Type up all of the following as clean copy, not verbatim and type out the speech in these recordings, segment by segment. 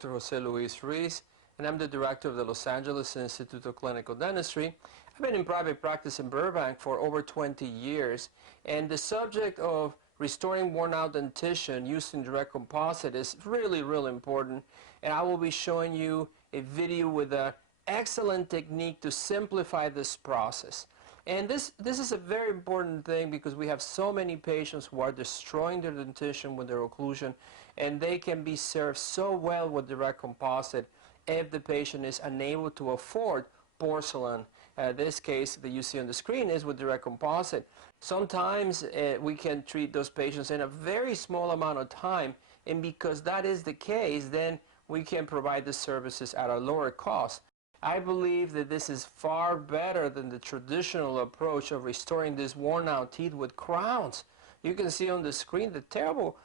Dr. Jose Luis Ruiz, and I'm the director of the Los Angeles Institute of Clinical Dentistry. I've been in private practice in Burbank for over 20 years, and the subject of restoring worn-out dentition using direct composite is really important, and I will be showing you a video with an excellent technique to simplify this process. And this is a very important thing because we have so many patients who are destroying their dentition with their occlusion, and they can be served so well with direct composite if the patient is unable to afford porcelain. This case that you see on the screen is with direct composite. Sometimes we can treat those patients in a very small amount of time, and because that is the case, then we can provide the services at a lower cost. I believe that this is far better than the traditional approach of restoring these worn-out teeth with crowns. You can see on the screen the terrible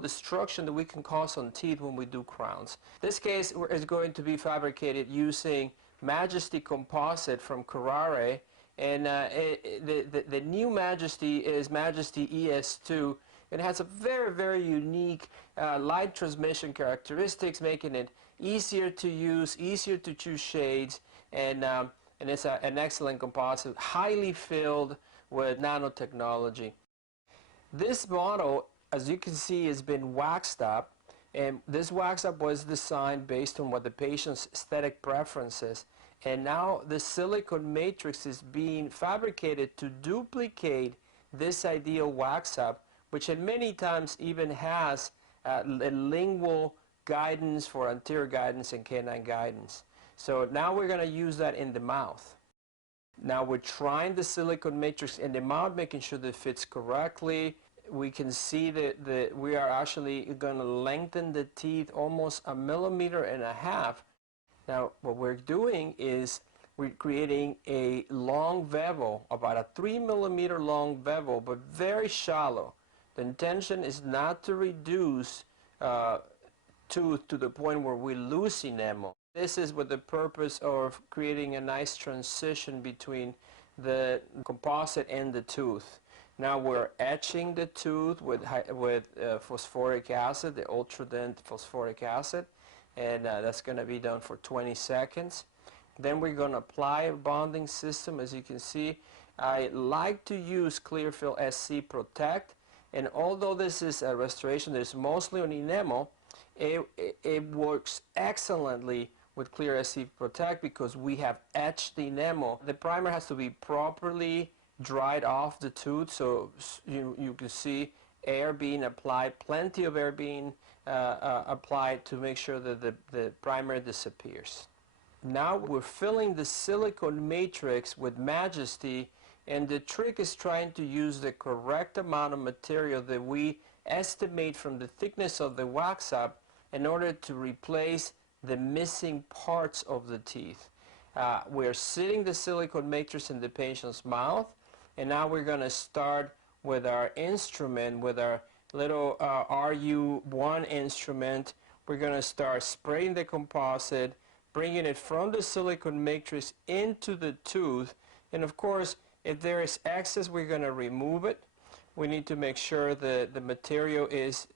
destruction that we can cause on teeth when we do crowns. This case is going to be fabricated using Majesty composite from Carrare, and the new Majesty is Majesty ES2. It has a very unique light transmission characteristics, making it easier to use, easier to choose shades, and it's an excellent composite, highly filled with nanotechnology. This model, as you can see, has been waxed up, and this wax up was designed based on what the patient's aesthetic preferences, and now the silicone matrix is being fabricated to duplicate this ideal wax up, which in many times even has a lingual guidance for anterior guidance and canine guidance. So now we're going to use that in the mouth. Now we're trying the silicone matrix in the mouth, making sure that it fits correctly. We can see that we are actually going to lengthen the teeth almost 1.5 millimeters. Now what we're doing is we're creating a long bevel, about a 3 millimeter long bevel, but very shallow. The intention is not to reduce tooth to the point where we lose enamel. This is with the purpose of creating a nice transition between the composite and the tooth. Now we're etching the tooth with phosphoric acid, the Ultradent phosphoric acid, and that's going to be done for 20 seconds. Then we're going to apply a bonding system. As you can see, I like to use Clearfill SC Protect, and although this is a restoration that is mostly on enamel, it works excellently with Clear SC Protect because we have etched the enamel. The primer has to be properly dried off the tooth, so you can see air being applied, plenty of air being applied to make sure that the primer disappears. Now we're filling the silicone matrix with Majesty, and the trick is trying to use the correct amount of material that we estimate from the thickness of the wax up in order to replace the missing parts of the teeth. We're sitting the silicone matrix in the patient's mouth, and now we're going to start with our instrument, with our little RU1 instrument. We're going to start spraying the composite, bringing it from the silicone matrix into the tooth, and of course if there is excess, we're going to remove it. We need to make sure that the material is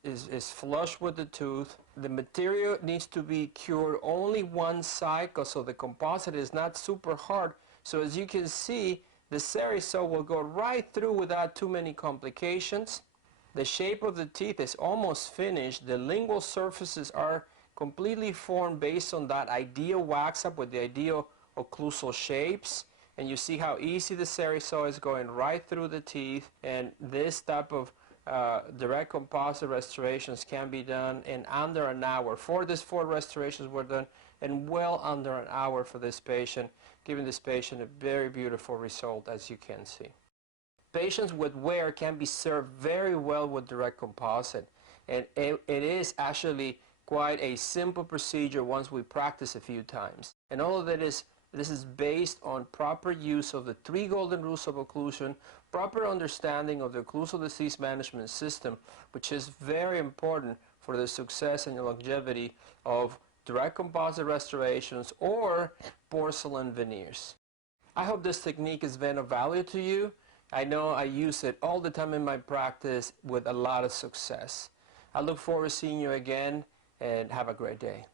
flush with the tooth. The material needs to be cured only one cycle, so the composite is not super hard. So as you can see, the Ceriso will go right through without too many complications. The shape of the teeth is almost finished. The lingual surfaces are completely formed based on that ideal wax up with the ideal occlusal shapes. And you see how easy the Ceriso is going right through the teeth, and this type of direct composite restorations can be done in under an hour. For these 4 restorations were done in well under an hour for this patient, giving this patient a very beautiful result, as you can see. Patients with wear can be served very well with direct composite, and it is actually quite a simple procedure once we practice a few times. And all of that is this is based on proper use of the 3 golden rules of occlusion, proper understanding of the occlusal disease management system, which is very important for the success and longevity of direct composite restorations or porcelain veneers. I hope this technique has been of value to you. I know I use it all the time in my practice with a lot of success. I look forward to seeing you again, and have a great day.